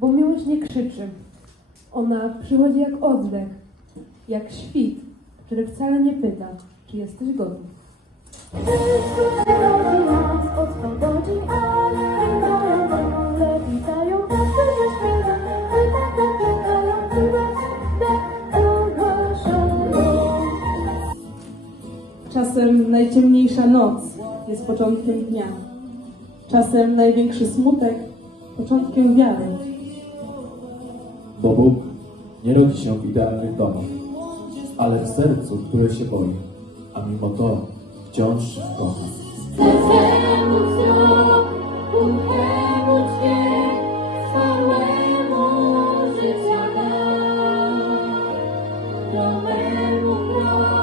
Bo miłość nie krzyczy. Ona przychodzi jak oddech, jak świt, który wcale nie pyta, czy jesteś gotów. Tak i ogłaszają. Czasem najciemniejsza noc jest początkiem dnia. Czasem największy smutek początkiem wiary bo Bóg nie rodzi się w idealnych domach, ale w sercu, które się boi, a mimo to wciąż kocha. Romemu,